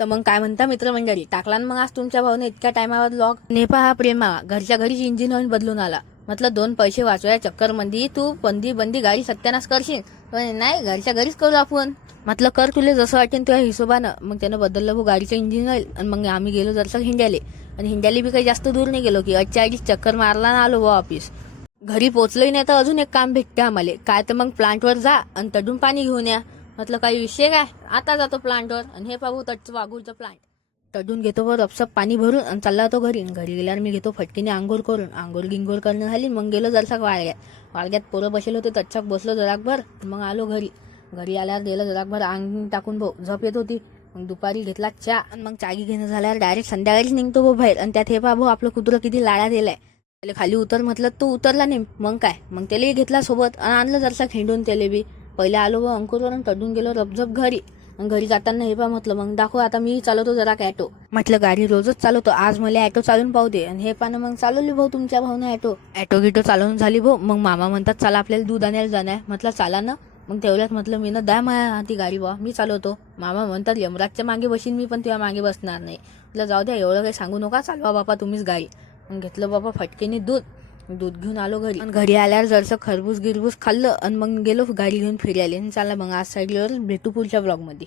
तर मग काय म्हणता मित्रमंडळी, टाकला ना मग आज तुमच्या भाऊने इतक्या टायमावर ब्लॉग. नेपा हा प्रेमा घरच्या घरीच इंजिन ऑइल बदलून आला. म्हटलं 2 पैसे वाचवाया चक्कर मध्ये तू बंदी बंदी गाडी सत्यानाश करशील, पण नाही, घरच्या घरीच करू आपण. म्हटलं कर तुला जसं वाटेल तुझ्या हिशोबानं. मग त्यानं बदललं भाऊ गाडीचं इंजिन ऑइल. आणि मग आम्ही गेलो जरसं हिंड्याले. आणि हिंड्याले बी काही जास्त दूर नाही गेलो की 48 चक्कर मारला ना आलो भाऊ ऑफिस. घरी पोचलोही नाही तर अजून एक काम भेटते आम्हाला, काय तर मग प्लांटवर जा आणि तडून पाणी घेऊन या. म्हटलं काही विषय काय, आता जातो प्लांटवर. आणि हे पाहू तटचं वाघूरचं प्लांट. तडून घेतो वर रपसप पाणी भरून आणि चालला होतो घरी. घरी गेल्यावर मी घेतो फटकीने आंघोळ करून. आंघोळ गिंगोळ करणं झाली. मग गेलो जरसा वाळग्यात पोरं बसले होते, तटचाक बसलो जराकभर. मग आलो घरी. घरी आल्यावर गेलं जराकभर अंग टाकून भाऊ, झोप येत होती. मग दुपारी घेतला चहा. आणि मग चागी घेणं झाल्यावर डायरेक्ट संध्याकाळीच निघतो भाऊ बाहेर. आणि त्यात हे पा भाऊ आपलं कुत्रं किती लाळा दिलाय. त्याला खाली उतर म्हटलं, तो उतरला नाही. मग काय, मग त्यालाही घेतला सोबत आणि आणलं जरसा खिंडून त्याला बी. पहिले आलो व अंकुरवरून तडून गेलो रपझप घरी. मग घरी जाताना हे पा म्हटलं, मग दाखव आता मी चालवतो जरा ॲटो. म्हटलं गाडी रोजच चालवतो, आज मला ॲटो चालून पाहू दे. आणि हे पानं मग चालवली भाऊ तुमच्या भाऊनं ॲटो गिटो चालवून झाली भाऊ. मग मामा म्हणतात चला आपल्याला दूध आणायला जाणार. म्हटलं चाला ना. मग तेवढ्यात म्हटलं मी ना द्या माझ्या ती गाडी बा, मी चालवतो. मामा म्हणतात यमराजच्या मागे बसीन मी, पण तेव्हा मागे बसणार नाही. म्हटलं जाऊ द्या, एवढं काही सांगू नका, चालवा बापा तुम्हीच गाडी. मग घेतलं बाबा फटकेने दूध घेऊन आलो घरी. घरी आल्यावर जरसं खरबूज गिरबूज खाल्लं आणि मग गेलो गाडी घेऊन फिरायला. चालला मग आज साईडवर भेटू पुढच्या ब्लॉगमध्ये.